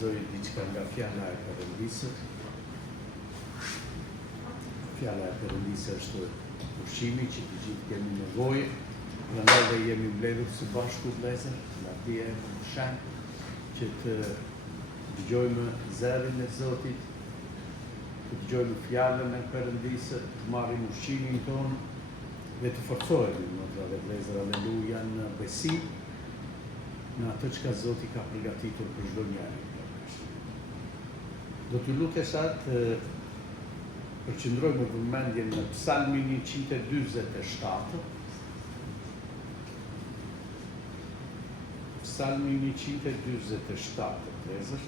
lexoj diçka nga fjala e Perëndisë. Fjala e Perëndisë është ushqimi që të gjithë kemi nevojë, prandaj dhe jemi mbledhur së bashku vëllezër, nga dje në shenj, që të dëgjojmë zërin e Zotit, të dëgjojmë fjalën e Perëndisë, të marrim ushqimin tonë dhe të forcohemi motra dhe vëllezër, aleluja, në besim në atë që Zoti ka përgatitur për çdo njeri. Do t'ju lutesha të përqendrojmë vëmendjen në Psalmin 147. Psalmin 147, vëllezër.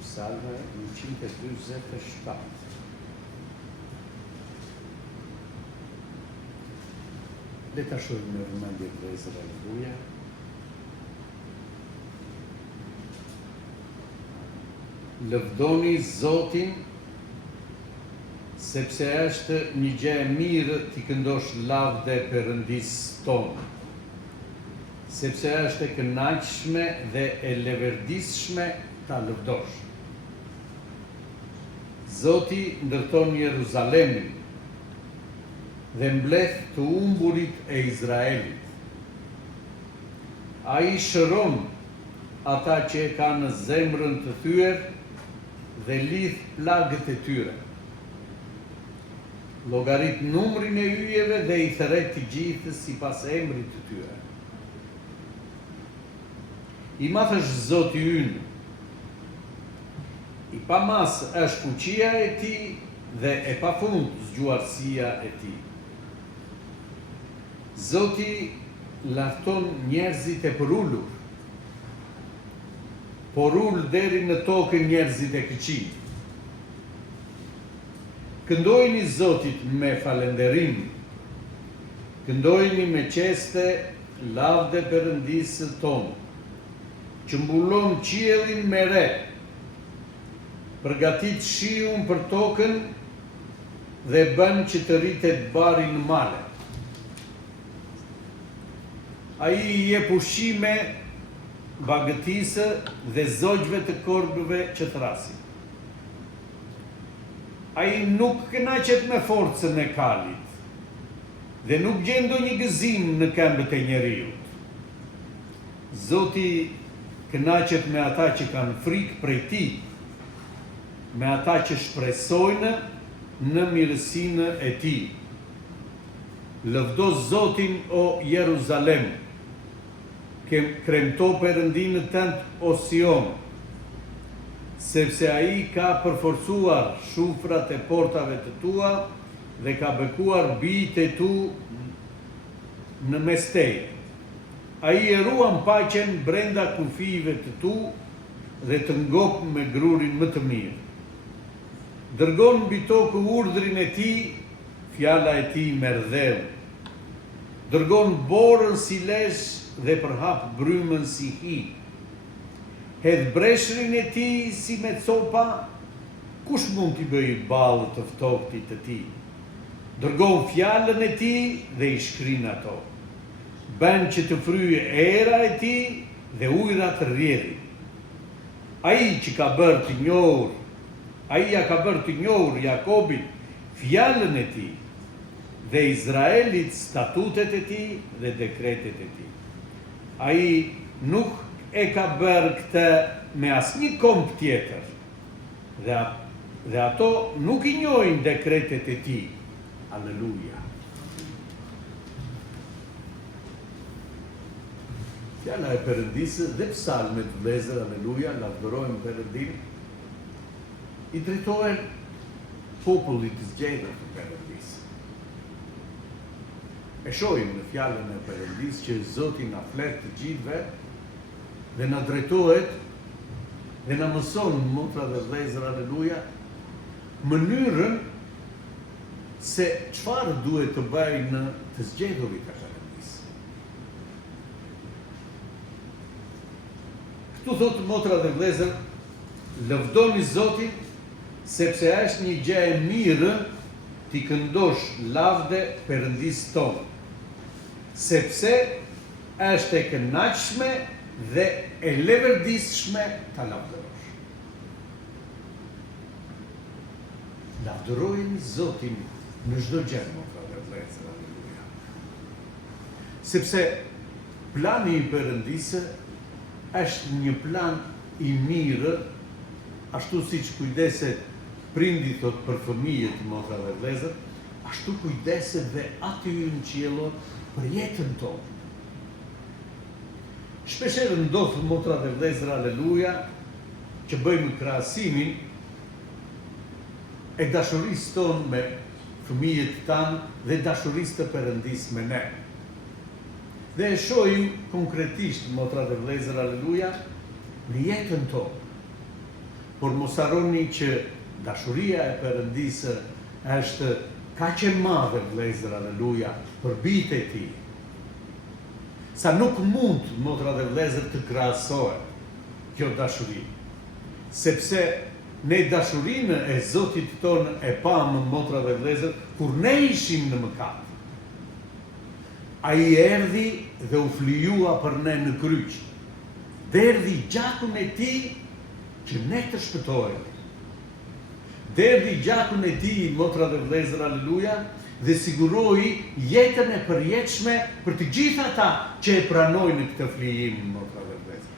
Psalme 147. Le ta shohim në vëmendje vëllezër, aleluja. Lëvdoni Zotin, sepse është një gjë e mirë t'i këndosh lavde Perëndisë tonë, sepse është e kënaqshme dhe e leverdisshme ta lëvdosh. Zoti ndërton Jeruzalemin dhe mbleth të humburit e Izraelit. Ai shëron ata që e kanë zemrën të thyer dhe lidh plagët e tyre. Llogarit numrin e yjeve dhe i thret të gjithë sipas emrit të tyre. I madh është Zoti ynë, i pamas është fuqia e tij dhe e pafund zgjuarësia e tij. Zoti larton njerëzit e përullur, por ul deri në tokë njerëzit e këqij. Këndojini Zotit me falënderim, këndojini me qeste lavde Perëndisë tonë, që mbulon qiellin me re, përgatit shiun për tokën dhe bën që të rritet bari në male. Ai i jep ushqime bagëtisë dhe zogjve të korbëve që thrasin. Ai nuk kënaqet me forcën e kalit dhe nuk gjen ndonjë gëzim në këmbët e njeriut. Zoti kënaqet me ata që kanë frikë prej tij, me ata që shpresojnë në mirësinë e tij. Lëvdo Zotin o Jeruzalem, kremto Perëndinë tënd o Sion, sepse ai ka përforcuar shufrat e portave të tua dhe ka bekuar bijtë e tu në mes teje. Ai e ruan paqen brenda kufive të tu dhe të ngop me grurin më të mirë. Dërgon mbi tokë urdhrin e tij, fjala e tij merrdheu. Dërgon borën si lesh dhe përhap brymën si hi. Hedh breshrin e tij si me copa, kush mund t'i bëjë ballë të ftoftit të tij? Dërgon fjalën e tij dhe i shkrin ato. Bën që të fryjë era e tij dhe ujrat rrjedhin. Ai që ka bërë të njohur, ai ja ka bërë të njohur Jakobit fjalën e tij dhe Izraelit statutet e tij dhe dekretet e tij. Ai nuk e ka bërë këtë me asnjë komp tjetër dhe ato nuk i njohin dekretet e tij. Aleluja. Fjala e Perëndisë dhe psalmet vëllezër, aleluja, lavdërojmë Perëndinë, i drejtohen popullit të zgjedhur të Perëndisë. E shohim në fjalën e Perëndisë që Zoti na flet të gjithëve dhe na drejtohet dhe na mëson, motra dhe vëllezër, aleluja, mënyrën se çfarë duhet të bëjnë të zgjedhurit e Perëndisë. Këtu thotë motra dhe vëllezër, lëvdoni Zotin, sepse është një gjë e mirë t'i këndosh lavde Perëndis tonë, sepse është e kënaqshme dhe e levërdisshme ta lavdërosh. Lavdërojeni Zotin në çdo gjë, motra dhe vëllezër, aleluja. Sepse plani i Perëndisë është një plan i mirë, ashtu siç kujdeset prindi thot për fëmijët, motra dhe vëllezër, ashtu kujdeset dhe aty në qiellor për jetën tonë. Shpeshherë ndodh, motra dhe vëllezër, aleluja, që bëjmë krahasimin e dashurisë tonë me fëmijët tanë dhe dashurisë të Perëndisë me ne. Dhe e shohim konkretisht, motra dhe vëllezër, aleluja, në jetën tonë. Por mos harroni që dashuria e Perëndisë është kaq e madhe, vëllezër, aleluja, për bijtë e tij, sa nuk mund, motra dhe vëllezër, të krahasohet kjo dashuri. Sepse ne dashurinë e Zotit tonë e pamë, motra dhe vëllezër, kur ne ishim në mëkat. Ai erdhi dhe u flijua për ne në kryq. Dhe erdhi gjakun e tij që ne të shpëtohemi. Dhe erdhi gjakun e tij, motra dhe vëllezër, aleluja, dhe siguroi jetën e përjetshme për të gjithë ata që e pranojnë këtë flijim, motra dhe vëllezër.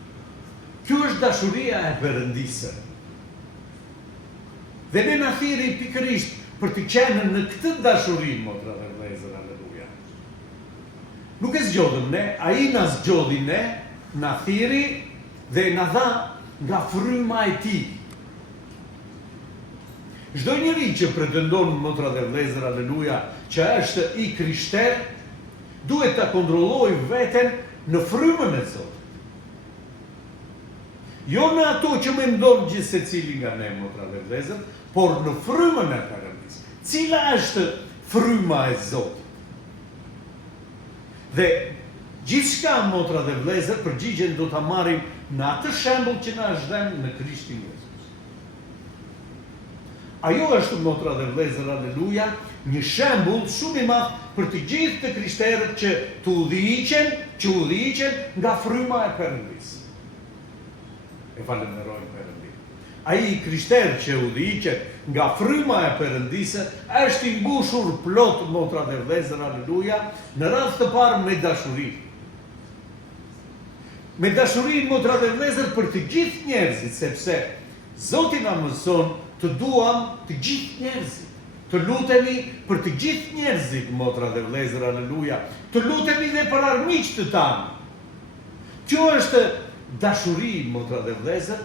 Kjo është dashuria e Perëndisë. Dhe ne na thirrri pikërisht për të qenë në këtë dashuri, motra dhe vëllezër, aleluja. Nuk e zgjodhëm ne, ai na zgjodhi ne, na thirrri dhe na dha nga fryma e tij. Çdo njeri që pretendon, motra dhe vëllezër, aleluja, që është i krishter, duhet ta kontrollojë veten në frymën e Zotit. Jo në ato që mendon gjithë secili nga ne, motra dhe vëllezër, por në frymën e Perëndisë. Cila është fryma e Zotit? Dhe gjithçka, motra dhe vëllezër, përgjigjen do ta marrim në atë shembull që na është dhënë në Krishtin Jezus. Ajo është, motra dhe vëllezër, aleluja, një shembull shumë i madh për të gjithë të krishterët që të udhëhiqen nga fryma e Perëndisë. E falenderojmë Perëndin. Ai krishter që udhëhiqet nga fryma e Perëndisë është i mbushur plot, motra dhe vëllezër, aleluja, në radhë të parë me dashuri. Me dashuri, motra dhe vëllezër, për të gjithë njerëzit, sepse Zoti na mëson të duam të gjithë njerëzit. Të lutemi për të gjithë njerëzit, motra dhe vëllezër, aleluja. Të lutemi dhe për armiqtë të tanë. Kjo është dashuri, motra dhe vëllezër,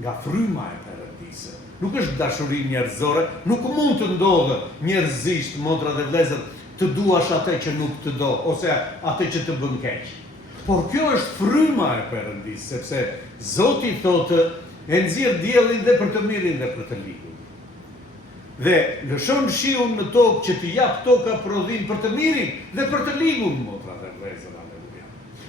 nga fryma e Perëndisë. Nuk është dashuri njerëzore, nuk mund të ndodhë njerëzisht, motra dhe vëllezër, të duash atë që nuk të do, ose atë që të bën keq. Por kjo është fryma e Perëndisë, sepse Zoti thotë, e nxjerr diellin dhe për të mirin dhe për të ligun. Dhe lëshon shiun në tokë që të jap toka prodhim për të mirin dhe për të ligun, motra dhe vëllezër, aleluja.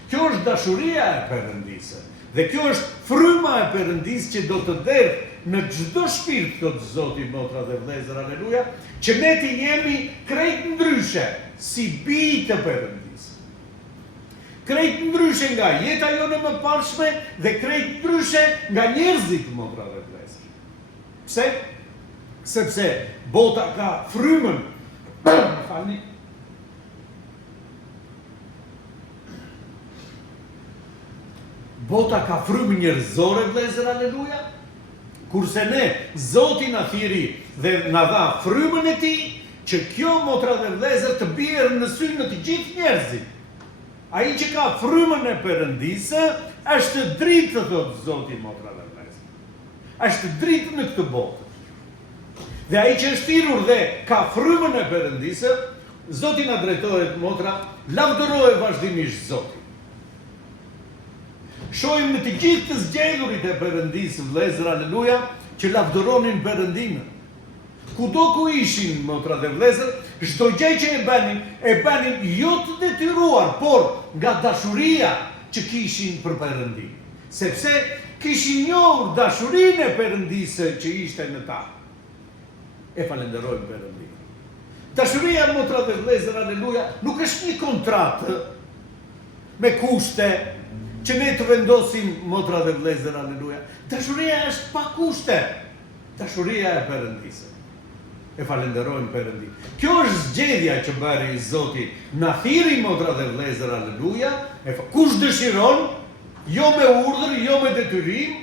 Kjo është dashuria e Perëndisë. Dhe kjo është fryma e Perëndisë që do të derdhë në çdo shpirt, thotë Zoti, motra dhe vëllezër, aleluja, që ne të jemi krejt ndryshe si bijë të Perëndisë. Krejt ndryshe nga jeta jonë e mëparshme dhe krejt ndryshe nga njerëzit, motra dhe vëllezër. Pse? Sepse bota ka frymën. Falni. Bota ka frymën njerëzore, vëllezër, aleluja. Kurse ne, Zoti na thirri dhe na dha frymën e tij, që kjo, motra dhe vëllezër, të bjerë në sy në të gjithë njerëzit. Ai që ka frymën e Perëndisë është dritë, thotë Zoti, motra dhe vëllezër. Është dritë në këtë botë. Dhe ai që është thirrur dhe ka frymën e Perëndisë, Zoti na drejtohet, motra, lavdëroje vazhdimisht Zotin. Shohim në të gjithë të zgjedhurit e Perëndisë, vëllezër, aleluja, që lavdëronin Perëndinë. Kudo ku ishin, motra dhe vëllezër, çdo gjë që e bënin jo të detyruar, por nga dashuria që kishin për Perëndinë. Sepse kishin njohur dashurinë e Perëndisë që ishte në ta. E falenderojmë Perëndin. Dashuria, motra dhe vëllezër, aleluja, nuk është një kontratë me kushte që ne të vendosim, motra dhe vëllezër, aleluja. Dashuria është pa kushte. Dashuria e Perëndisë. E falenderojmë Perëndin. Kjo është zgjedhja që bëri Zoti. Na thirri, motra dhe vëllezër, aleluja. Kush dëshiron, jo me urdhër, jo me detyrim,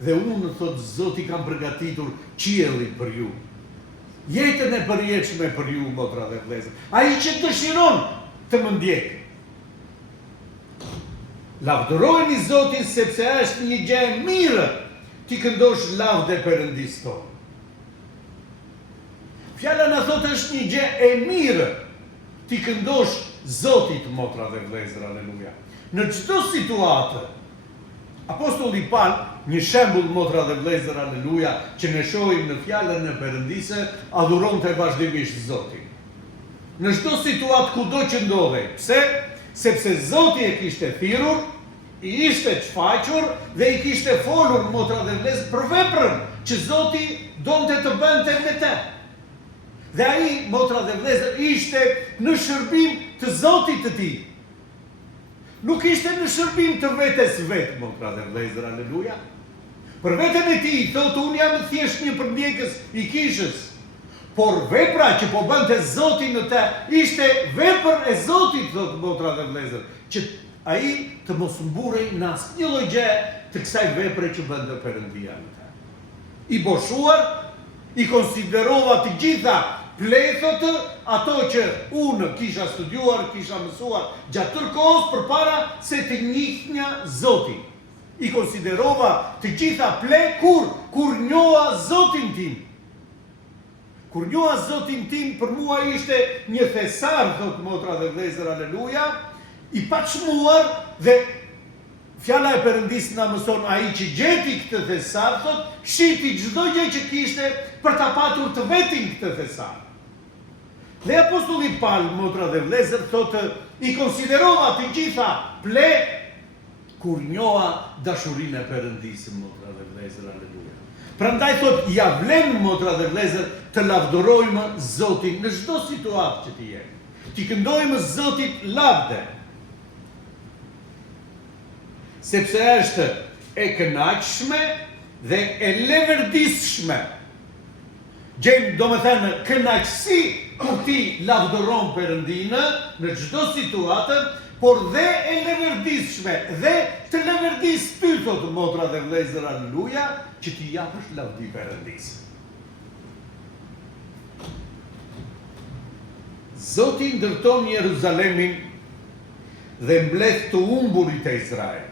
dhe unë, thot Zoti, kam përgatitur qiellin për ju. Jetën e përjetshme për ju, motra dhe vëllezër. Ai që dëshiron të më ndjekë. Lavdërojeni Zotin sepse është një gjë e mirë ti këndosh lavdë Perëndisë tonë. Fjala na thotë është një gjë e mirë ti këndosh Zotit, motra dhe vëllezër, aleluja. Në çdo situatë, Apostulli Paul, një shembull, motra dhe vëllezër, aleluja, që ne shohim në fjalën e Perëndisë, adhuronte vazhdimisht Zotin. Në çdo situatë kudo që ndodhej. Pse? Sepse Zoti e kishte thirrur, i ishte shfaqur dhe i kishte folur, motra dhe vëllezër, për veprën që Zoti donte të bënte me të. Dhe ai, motra dhe vëllezër, ishte në shërbim të Zotit të tij. Nuk ishte në shërbim të vetes vetë, motra dhe vëllezër, aleluja. Për veten e tij, thotë, unë jam thjesht një përndjekës i kishës. Por vepra që po bënte Zoti në të, ishte vepër e Zotit, thotë, motra dhe vëllezër, që ai të mos mburej në asnjë lloj gjë të kësaj vepre që bënte Perëndia në të. I boshuar, i konsiderova të gjitha plethët, ato që unë kisha studiuar, kisha mësuar gjatë tërë kohës përpara se të njihja Zotin. I konsiderova të gjitha kur njoha Zotin tim. Kur njoha Zotin tim, për mua ishte një thesar, thot motra dhe vëllezër, aleluja, i paçmuar, dhe fjala e Perëndisë na mëson, ai që gjeti këtë thesar, thot, shiti çdo gjë që kishte për ta patur të vetin këtë thesar. Dhe Apostulli Paul, motra dhe vëllezër, thotë, i konsiderova të gjitha ple kur njoha dashurinë e Perëndisë, motra dhe vëllezër, aleluja. Prandaj thot, ja vlen, motra dhe vëllezër, të lavdërojmë Zotin në çdo situatë që ti jemi. Ti këndojmë Zotit lavde. Sepse është e kënaqshme dhe e levërdisshme. Gjem, do me thënë, kënaqësi kur ti lavdëron Perëndinë në çdo situatë, por dhe e levërdisshme dhe të levërdis ty, thotë motra dhe vëllezër, aleluja, që ti japësh lavdi Perëndisë. Zoti ndërton Jeruzalemin dhe mbledh të humburit e Izraelit.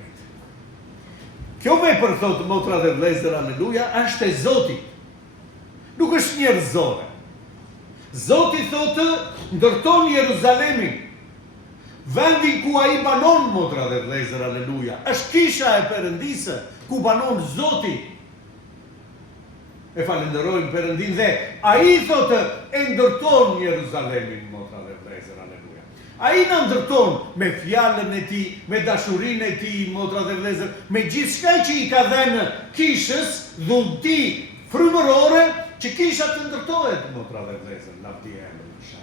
Kjo vepër, thotë motra dhe vëllezër, aleluja, është e Zotit. Nuk është njerëzore. Zoti, thotë, ndërton Jeruzalemin, vendin ku ai banon, motra dhe vëllezër, aleluja. Është kisha e Perëndisë ku banon Zoti. E falenderojmë Perëndin dhe ai, thotë, e ndërton Jeruzalemin, motra dhe vëllezër, aleluja. Ai na ndërton me fjalën e tij, me dashurinë e tij, motra dhe vëllezër, me gjithçka që i ka dhënë kishës, dhunti frymërore, që kisha të ndërtohet, motra dhe vëllezër, lavdi e Perëndisë.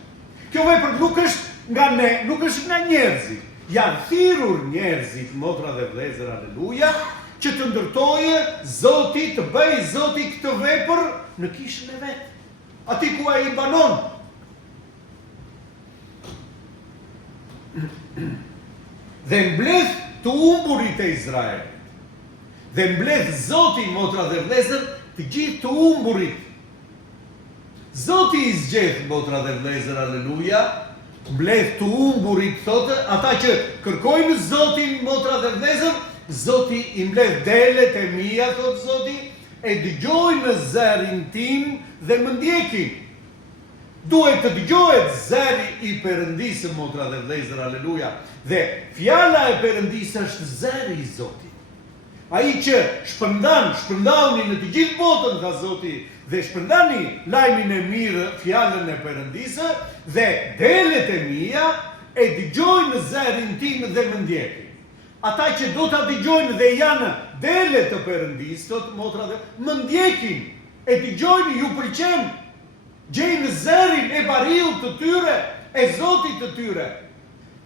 Kjo vepër nuk është nga ne, nuk është nga njerëzit. Janë thirrur njerëzit, motra dhe vëllezër, aleluja, që të ndërtojë Zoti, të bëjë Zoti këtë vepër në kishën e vet. Ati ku ai banon. Dhe mbledh të humburit e Izraelit. Dhe mbledh Zoti, motra dhe vëllezër, të gjithë të humburit. Zoti i zgjedh, motra dhe vëllezër, aleluja, mbledh të humburit, thotë, ata që kërkojnë Zotin, motra dhe vëllezër, Zoti i mbledh delet e mia, thotë Zoti, e dëgjojnë zërin tim dhe më ndjekin. Duhet të dëgjohet zëri i Perëndisë, motra dhe vëllezër, aleluja. Dhe fjala e Perëndisë është zëri i Zotit. Ai që shpërndani në të gjithë botën, ka Zoti, dhe shpërndani lajmin e mirë, fjalën e Perëndisë, dhe delet e mia e dëgjojnë zërin tim dhe më ndjekin. Ata që do ta dëgjojnë dhe janë dele të Perëndis, thot motra dhe më ndjekin, e dëgjojnë, ju pëlqen, gjejnë zërin e bariut të tyre, e Zotit të tyre.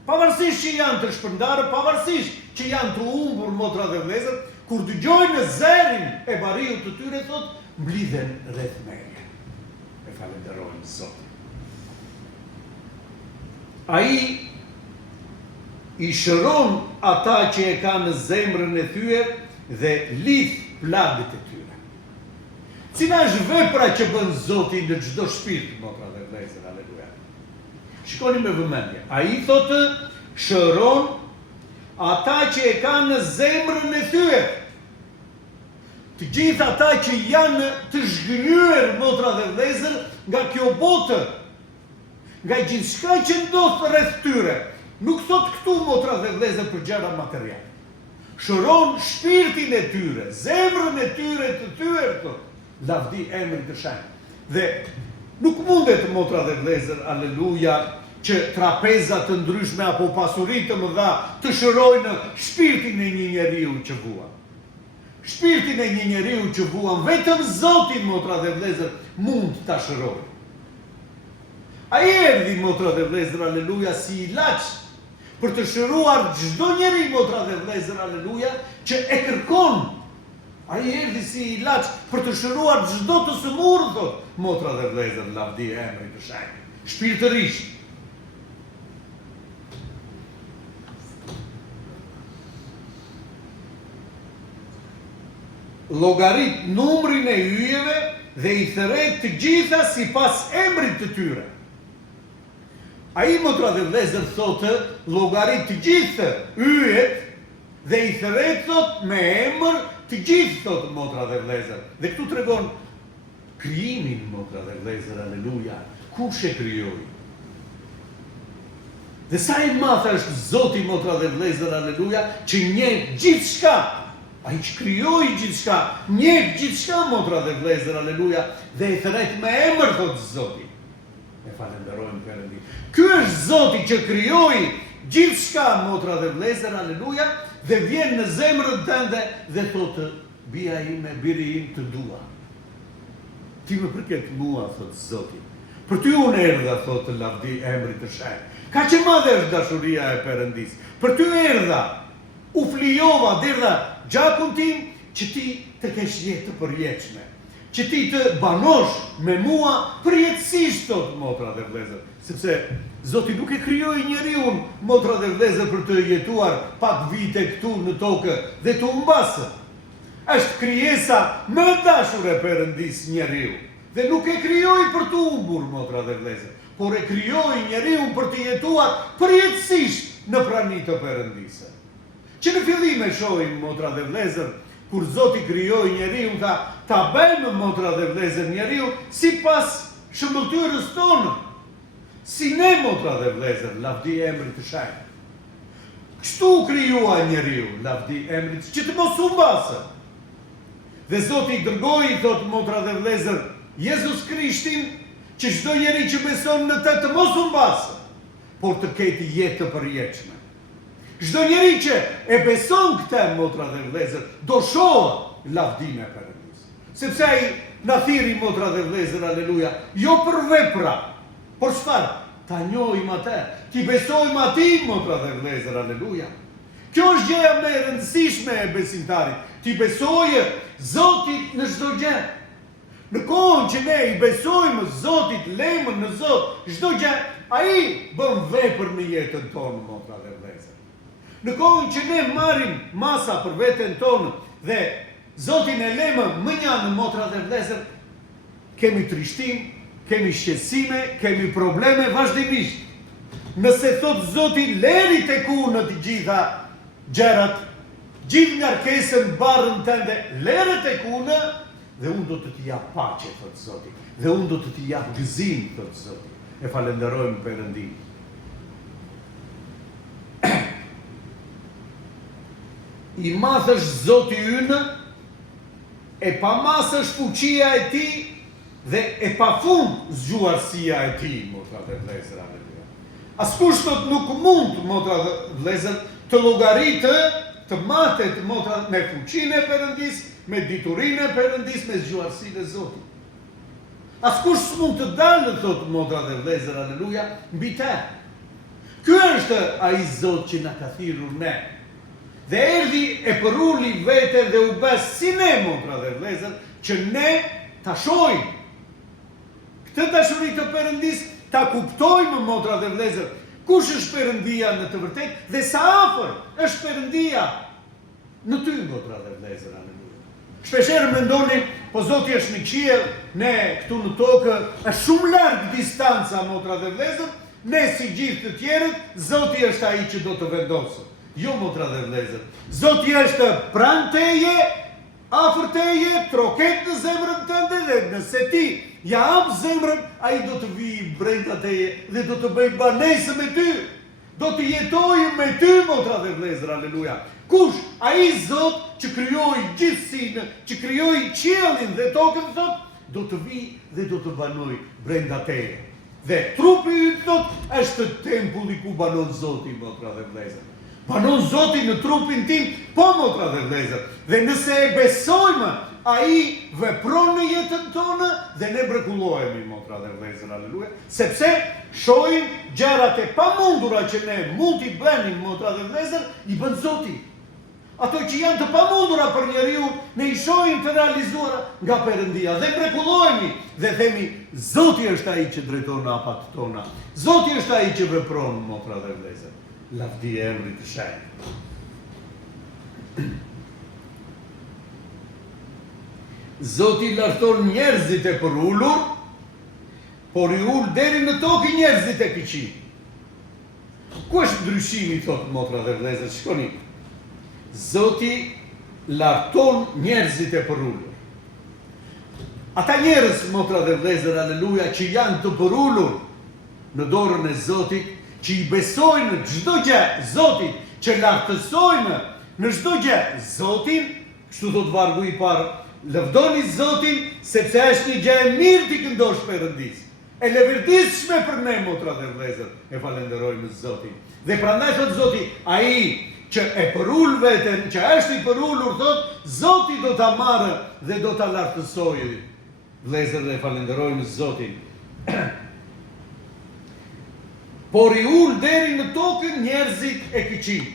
Pavarësisht që janë të shpërndarë, pavarësisht që janë të humbur motra dhe vëllezër, kur dëgjojnë zërin e bariut të tyre, thot, mblidhen rreth meje. E falenderojnë Zotin. Ai i shëron ata që e kanë në zemrën e thyer dhe lidh plagët e tyre. Cila është vepra që bën Zoti në çdo shpirt, motra dhe vëllezër, aleluja. Shikoni me vëmendje. Ai thotë, shëron ata që e kanë në zemrën e thyer. Të gjithë ata që janë të zhgënjur, motra dhe vëllezër, nga kjo botë, nga gjithçka që ndodh rreth tyre. Nuk thot këtu, motra dhe vëllezër, për gjëra materiale. Shëron shpirtin e tyre, zemrën e tyre të thyer, thotë. Lavdi emri të shenjtë. Dhe nuk mundet, motra dhe vëllezër, aleluja, që trapeza të ndryshme apo pasuri të mëdha të shërojnë shpirtin e një njeriu që vuan. Shpirtin e një njeriu që vuan, vetëm Zoti, motra dhe vëllezër, mund ta shërojë. Ai erdhi, motra dhe vëllezër, aleluja, si ilaç për të shëruar çdo njeri, motra dhe vëllezër, aleluja, që e kërkon. Ai erdhi si ilaç për të shëruar çdo të sëmurë, thot, motra dhe vëllezër, lavdi emri të shenjtë. Shpirtërisht. Llogarit numrin e yjeve dhe i thret të gjitha sipas emrit të tyre. Ai, motra dhe vëllezër, thotë, llogarit të gjithë yjet dhe i thret, thot, me emër të gjithë, thotë, motra dhe vëllezër. Dhe këtu tregon krijimin, motra dhe vëllezër, aleluja. Kush e krijoi? Dhe sa i madh është Zoti, motra dhe vëllezër, aleluja, që njeh gjithçka. Ai që krijoi gjithçka, njeh gjithçka, motra dhe vëllezër, aleluja, dhe i thret me emër, thotë Zoti. E falenderojmë Perëndin. Ky është Zoti që krijoi gjithçka, motra dhe vëllezër, aleluja, dhe vjen në zemrën tënde dhe thotë, bia ime, biri im, të dua. Ti më përket mua, thotë Zoti. Për ty unë erdha, thotë, lavdi emri të shenjtë. Ka që madhe është dashuria e Perëndis. Për ty erdha, u flijova, derdha gjakun tim, që ti të kesh jetë të përjetshme. Që ti të banosh me mua përjetësisht, thotë, motra dhe vëllezër. Sepse Zoti nuk e krijoi njeriu, motra dhe vëllezër, për të jetuar pak vite këtu në tokë dhe të humbasë. Është krijesa më e dashur e Perëndis njeriu. Dhe nuk e krijoi për të humbur, motra dhe vëllezër, por e krijoi njeriu për të jetuar përjetësisht në praninë të Perëndisë. Që në fillim e shohim, motra dhe vëllezër, kur Zoti krijoi njeriu, tha, ta bëjmë, motra dhe vëllezër, njeriu sipas shëmbëtyrës tonë. Si ne, motra dhe vëllezër, lavdi emri të shenjtë. Kështu krijua njeriu, lavdi emri, që të mos humbasë. Dhe Zoti dërgoi, thotë, motra dhe vëllezër, Jezus Krishtin, që çdo njeri që beson në të mos humbasë, por të ketë jetë të përjetshme. Çdo njeri që e beson këtë, motra dhe vëllezër, do shohë lavdinë e Perëndis. Sepse ai na thirri, motra dhe vëllezër, aleluja, jo për vepra, por çfarë? Ta njohim atë, ti besojmë atij, motra dhe vëllezër, aleluja. Kjo është gjëja më e rëndësishme e besimtarit. Ti besoje Zotit në çdo gjë. Në kohën që ne i besojmë Zotit, lemën në Zot, çdo gjë, ai bën vepër në jetën tonë, motra dhe vëllezër. Në kohën që ne marrim masa për veten tonë dhe Zotin e lemë më njanë, motra dhe vëllezër, kemi trishtim, kemi shqetësime, kemi probleme vazhdimisht. Nëse thot Zoti, leri tek unë në të gjitha gjërat, gjithë ngarkesën barrën tënde, lere tek unë, dhe unë do të t'i jap paqe, thot Zoti, dhe unë do të t'i jap gëzim, thot Zoti. E falenderojmë Perëndin. I madh është Zoti ynë, e pamas është fuqia e tij dhe e pafund zgjuarësia e tij, motra dhe vëllezër, aleluja. Askush thot nuk mund, motra dhe vëllezër, të llogaritë të matet motra me fuqinë e Perëndis, me diturinë e Perëndis, me zgjuarsinë e Zotit. Askush s'mund të dalë, thotë motra dhe vëllezër, aleluja, mbi te. Ky është ai Zot që na ka thirrur ne. Dhe erdhi e përulli vete dhe u bë si ne, motra dhe vëllezër, që ne ta shohim këtë dashuri të Perëndis, ta kuptojmë, motra dhe vëllezër, kush është Perëndia në të vërtetë dhe sa afër është Perëndia në ty, motra dhe vëllezër, aleluja. Shpeshherë mendoni, po Zoti është në qiell, ne këtu në tokë, është shumë larg distanca, motra dhe vëllezër, ne si gjithë të tjerët, Zoti është ai që do të vendosë. Jo, motra dhe vëllezër. Zoti është pranë teje, afër teje, troket në zemrën tënde dhe nëse ti ja hap zemrën, ai do të vijë brenda teje dhe do të bëjë banesë me ty. Do të jetojë me ty, motra dhe vëllezër, aleluja. Kush? Ai Zot që krijoi gjithësinë, që krijoi qiellin dhe tokën, thot, do të vijë dhe do të banojë brenda teje. Dhe trupi yt, thot, është tempulli ku banon Zoti, motra dhe vëllezër. Banon Zoti në trupin tim, po, motra dhe vëllezër. Dhe nëse e besojmë, ai vepron në jetën tonë dhe ne mrekullohemi, motra dhe vëllezër, aleluja, sepse shohim gjërat e pamundura që ne mund t'i bënim, motra dhe vëllezër, i bën Zoti. Ato që janë të pamundura për njeriu, ne i shohim të realizuara nga Perëndia dhe mrekullohemi dhe themi, Zoti është ai që drejton hapat tona. Zoti është ai që vepron, motra dhe vëllezër. Lavdi e emrit të shenjtë. Zoti larton njerëzit e përullur, por i ul deri në tokë njerëzit e këqij. Ku është ndryshimi, thot motra dhe vëllezër, shikoni. Zoti larton njerëzit e përullur. Ata njerëz, motra dhe vëllezër, aleluja, që janë të përullur në dorën e Zotit, që i besojnë çdo gjë Zotit, që lartësojnë në çdo gjë Zotin, kështu thot vargu i parë, lëvdoni Zotin, sepse është një gjë e mirë t'i këndosh Perëndis. E lëvërditshme për ne, motra dhe vëllezër, e falenderojmë Zotin. Dhe prandaj thot Zoti, ai që e përull veten, që është i përullur, thot, Zoti do ta marrë dhe do ta lartësojë. Vëllezër, dhe falenderojmë Zotin. Por i ul deri në tokën njerëzit e këqij.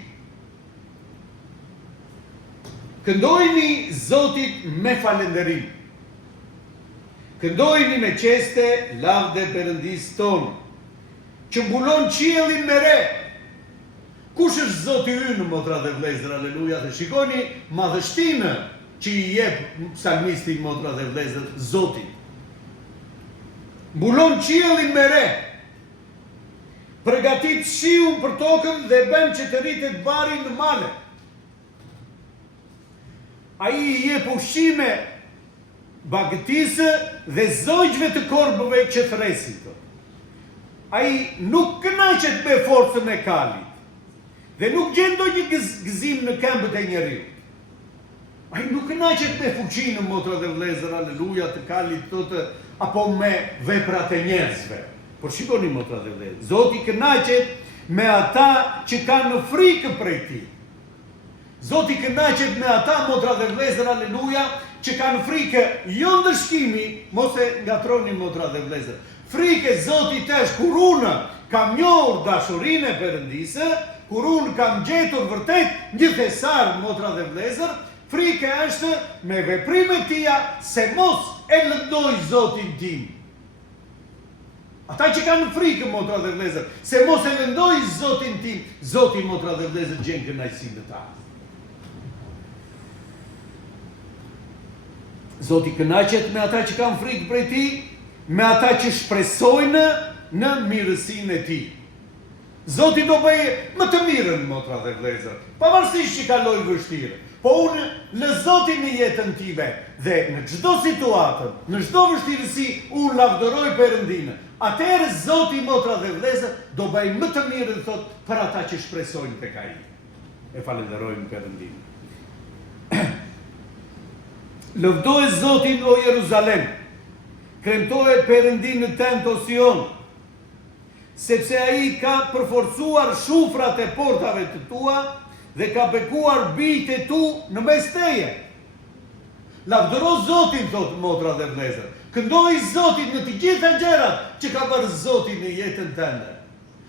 Këndojni Zotit me falenderim. Këndojni me qeste lavde Perëndis tonë, që mbulon qiellin me re. Kush është Zoti ynë, motra dhe vëllezër, aleluja, dhe shikoni madhështinë që i jep psalmisti, motra dhe vëllezër, Zoti. Mbulon qiellin me re. Përgatit shiun për tokën dhe bën që të rritet bari në male. Ai i jep ushqime bagëtisë dhe zogjve të korbëve që thresin. Ai nuk kënaqet me forcën e kalit dhe nuk gjen ndonjë gëzim në këmbët e njeriu. Ai nuk kënaqet me fuqinë, motra dhe vëllezër, aleluja, të kalit thotë, apo me veprat e njerëzve. Por shikoni, motra dhe vëllezër, Zoti kënaqet me ata që kanë frikë prej Tij. Zoti kënaqet me ata, motra dhe vëllezër, aleluja, që kanë frikë, jo ndëshkimi, mos e ngatroni, motra dhe vëllezër. Frikë Zotit është kur unë kam njohur dashurinë e Perëndisë, kur unë kam gjetur vërtet një thesar, motra dhe vëllezër, frikë është me veprimet tia se mos e lëndoj Zotin tim. Ata që kanë frikë, motra dhe vëllezër, se mos e lëndoj Zotin tim, Zoti, motra dhe vëllezër, gjen kënaqësi në ta. Zoti kënaqet me ata që kanë frikë prej Tij, me ata që shpresojnë në mirësinë e Tij. Zoti do bëjë më të mirën, motra dhe vëllezër, pavarësisht që kaloj vështirë. Po unë në Zotin në jetën time dhe në çdo situatë, në çdo vështirësi, unë lavdëroj Perëndinë. Atëherë Zoti, motra dhe vëllezër, do bëjë më të mirën, thot, për ata që shpresojnë tek Ai. E falenderojmë Perëndinë. Lëvdoje Zotin, o Jeruzalem, kremtoje Perëndinë tënd, o Sion, sepse ai ka përforcuar shufrat e portave të tua dhe ka bekuar bijtë e tu në mes teje. Lavdëro Zotin, thot motra dhe vëllezër. Këndoj Zotit në të gjitha gjërat që ka bërë Zoti në jetën tënde.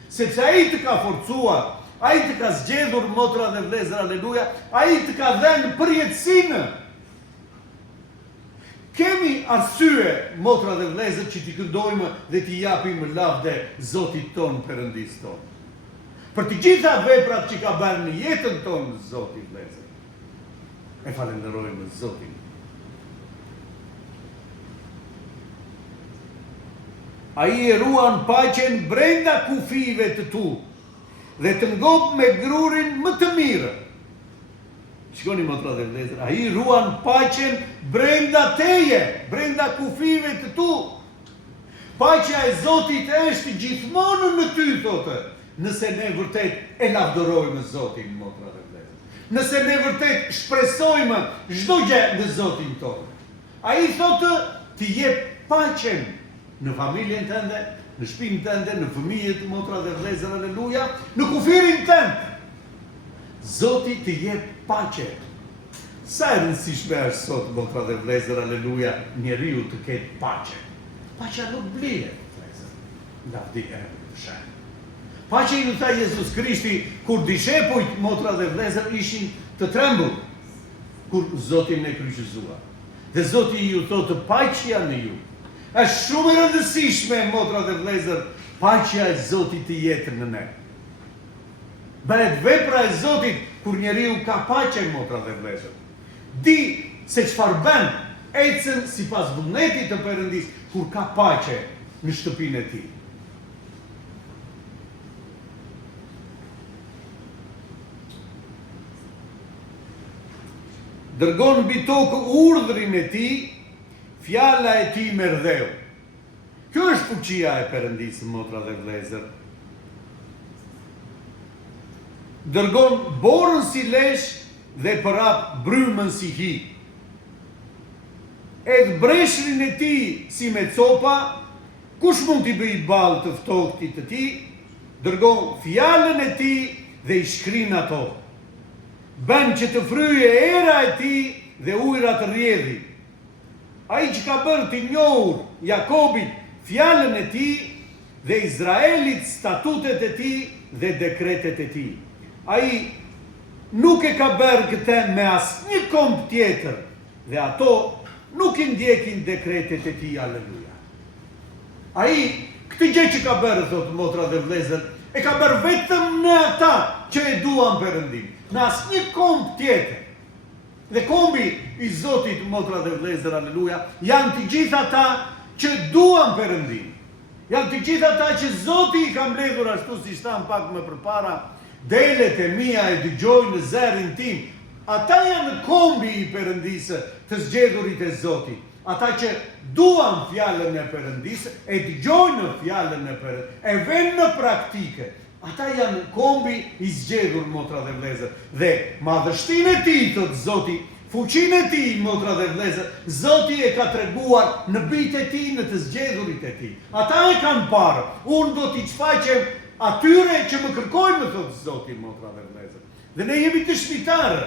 Sepse ai të ka forcuar, ai të ka zgjedhur motra dhe vëllezër, aleluja, ai të ka dhënë përjetësinë. Kemi arsye, motra dhe vëllezër, që t'i këndojmë dhe t'i japim lavde Zotit tonë, Perëndis tonë. Për të gjitha veprat që ka bërë në jetën tonë, Zoti vëllezër. E falenderojmë Zotin. Ai e ruan paqen brenda kufive të tu dhe të ngop me grurin më të mirë. Shikoni motra dhe vëllezër, ai ruan paqen brenda teje, brenda kufive të tu. Paqja e Zotit është gjithmonë në ty, thotë, nëse ne vërtet e lavdërojmë Zotin, motra dhe vëllezër. Nëse ne vërtet shpresojmë çdo gjë në Zotin tonë. Ai thotë të jep paqen në familjen tënde, në shtëpinë tënde, në fëmijët, motra dhe vëllezër, aleluja, në kufirin tënd. Zoti të jep paqe. Sa e rëndësishme është sot, motra dhe vëllezër, aleluja, njeriu të ketë paqe. Paqja nuk blihet, vëllezër. Lavdi emri të shenjtë. Paqja i tha Jezus Krishti kur dishepujt, motra dhe vëllezër, ishin të trembur kur Zoti e kryqëzua. Dhe Zoti ju thotë paqja në ju. Është shumë e rëndësishme, motra dhe vëllezër, paqja e Zotit të jetë në ne. Bëhet vepra e Zotit kur njeriu ka paqe, motra dhe vëllezër. Di se çfarë bën, ecën sipas vullnetit të Perëndis kur ka paqe në shtëpinë e tij. Dërgon mbi tokë urdhrin e tij, fjala e tij merdheu. Kjo është fuqia e Perëndisë, motra dhe vëllezër. Dërgon borën si lesh dhe përhap brymën si hi. Edh breshrin e tij si me copa, kush mund t'i bëj ballë të ftoftit të tij? Dërgon fjalën e tij dhe i shkrin ato. Bën që të fryje era e tij dhe ujëra të rrjedhi. Ai që ka bërë të njohur Jakobit fjalën e tij dhe Izraelit statutet e tij dhe dekretet e tij. Ai nuk e ka bërë këtë me asnjë komb tjetër dhe ato nuk i ndjekin dekretet e tij, aleluja. Ai këtë gjë që ka bërë, thotë motra dhe vëllezër, e ka bërë vetëm në ata që e duan Perëndin, në asnjë komb tjetër. Dhe kombi i Zotit, motra dhe vëllezër, aleluja, janë të gjithë ata që duan Perëndin. Janë të gjithë ata që Zoti i ka mbledhur, ashtu si thamë pak më përpara, delet e mia e dëgjojnë në zërin tim. Ata janë kombi i Perëndisë, të zgjedhurit e Zotit. Ata që duan fjalën e Perëndisë, e dëgjojnë fjalën e Perëndisë, e vënë në praktike. Ata janë kombi i zgjedhur, motra dhe vëllezër. Dhe madhështinë e tij, thot Zoti, fuqinë e tij, motra dhe vëllezër, Zoti e ka treguar në bijtë e tij, në të zgjedhurit e tij. Ata e kanë parë. Unë do t'i shfaqem atyre që më kërkojnë, thot Zoti, motra dhe vëllezër. Dhe ne jemi të shpitarë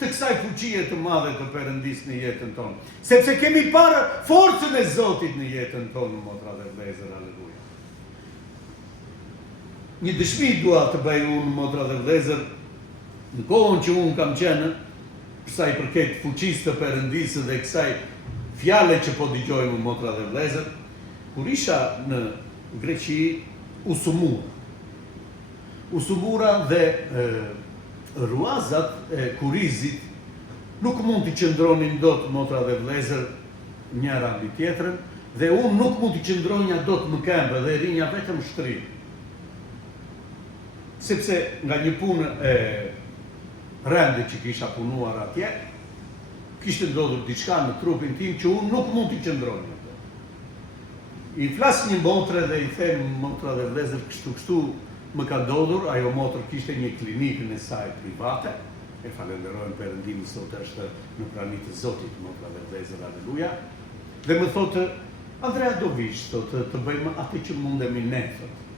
të kësaj fuqie të madhe të Perëndisë në jetën tonë. Sepse kemi parë forcën e Zotit në jetën tonë, motra dhe vëllezër, aleluja. Një dëshmi dua të bëj unë, motra dhe vëllezër, në kohën që unë kam qenë, kësaj përket fuqisë të Perëndisë dhe kësaj fjale që po dëgjojmë, motra dhe vëllezër, kur isha në Greqi, usumura dhe ruazat e kurizit nuk mund t'i qëndronin dot, motra dhe vëllezër, njëra mbi tjetrën, dhe unë nuk mund t'i qëndronja dot më këmbë dhe rinja vetëm shtrim. Sepse nga një punë e rëndë që kisha punuar atje, kishte ndodhur diçka në trupin tim që unë nuk mund t'i qëndronja dot. I flas një motre dhe i them, motra dhe vëllezër, kështu më ka ndodhur, ajo motër kishte një klinikën e saj private, e falenderojmë Perëndimin sot është në praninë të Zotit, motra dhe vëllezër, aleluja, dhe më thotë, Andrea do vish, thotë, të bëjmë atë që mundemi ne, thotë.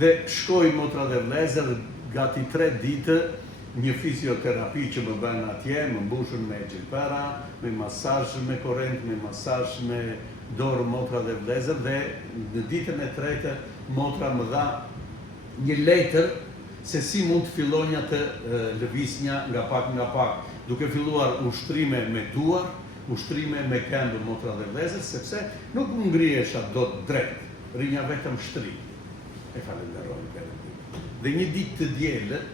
Dhe shkoj, motra dhe vëllezër, gati 3 ditë një fizioterapi që më bën atje, më mbushën me gjilpera, me masazh me korrent, me masazh me dorë motra dhe vlezër, dhe në ditën e tretë motra më dha një letër se si mund të fillonja të lëvizja nga pak, duke filluar ushtrime me duar, ushtrime me këmbë motra dhe vlezër, sepse nuk më ngrihesha dot drejt, rinja vetëm shtri. E falenderoj Perëndin. Dhe një ditë të dielën,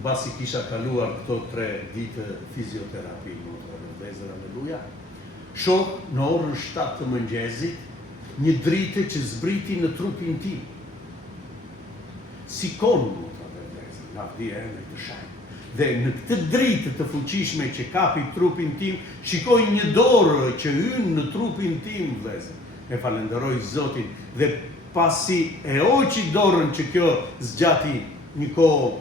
mbasi kisha kaluar këto 3 ditë fizioterapi, motra dhe vlezër, aleluja, shoh në orën 7 të mëngjesit një drite që zbriti në trupin tim. Sikon, motra dhe vlezër, lavdi emri të shenjtë. Dhe në këtë dritë të fuqishme që kapi trupin tim, shikoj një dorë që hyn në trupin tim, vlezër. E falenderoj Zotin, dhe pasi e hoqi dorën që kjo zgjati një kohë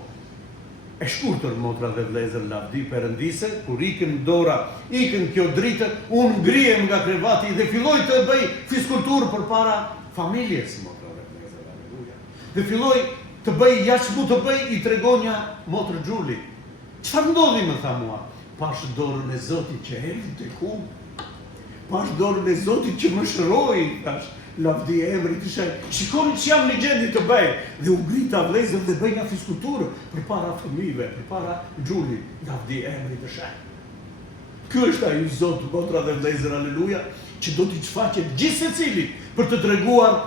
e shkurtër, motra dhe vlezër, lavdi Perëndise, kur ikën dora, ikën kjo dritë, unë ngrihem nga krevati dhe filloj të bëj fiskulturë përpara familjes, motra dhe vlezër, aleluja. Dhe filloj të bëj jashtë mu të bëj, i tregonja motër Gjuli. Çfarë ndodhi, më tha mua? Pash dorën e Zotit që erdhi tek unë. Pash dorën e Zotit që më shëroi, thash. Lavdi emri të shenjtë. Shikoni që jam në gjendje të bëj. Dhe u grita vlezër dhe bëj nga fiskulturë përpara fëmijëve, përpara Gjuli. Lavdi emri të shenjtë. Ky është ai Zot, motra dhe vlezër, aleluja, që do t'i shfaqet gjithë secilit për të treguar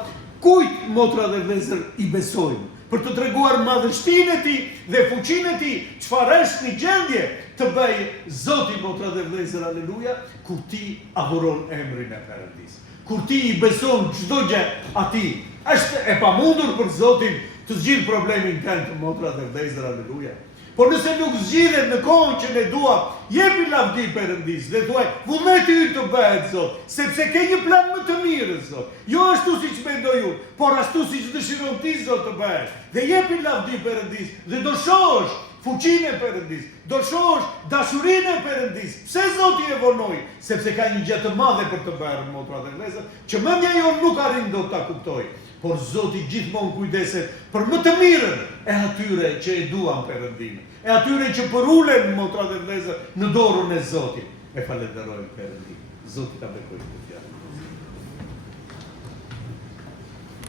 kujt, motra dhe vlezër, i besojnë, për të treguar madhështinë e tij dhe fuqinë e tij, çfarë është në gjendje të bëj Zoti, motra dhe vlezër, aleluja, kur ti adhuron emrin e Perëndisë. Kur ti i beson çdo gjë atij, është e pamundur për Zotin të zgjidh problemin tënd, motra dhe vlezër, aleluja. Por nëse nuk zgjidhet në kohën që ne duam, jepi lavdi Perëndisë dhe thuaj, vullneti yt të bëhet, Zot, sepse ke një plan më të mirë, Zot. Jo ashtu siç mendoj unë, por ashtu siç dëshiron ti, Zot, të bëhet. Dhe jepi lavdi Perëndisë dhe do shohësh fuqinë e Perëndisë, do shohësh dashurinë e Perëndisë. Pse Zoti e vonoi? Sepse ka një gjë të madhe për të bërë, motra dhe vlezër, që mendja jonë nuk arrin dot ta kuptoj. Por Zoti gjithmonë kujdeset për më të mirën e atyre që e duan Perëndinë, e atyre që përulen, motra dhe vlezër, në dorën e Zotit. E falenderoj Perëndinë. Zoti ta bekojë këtë fjalë.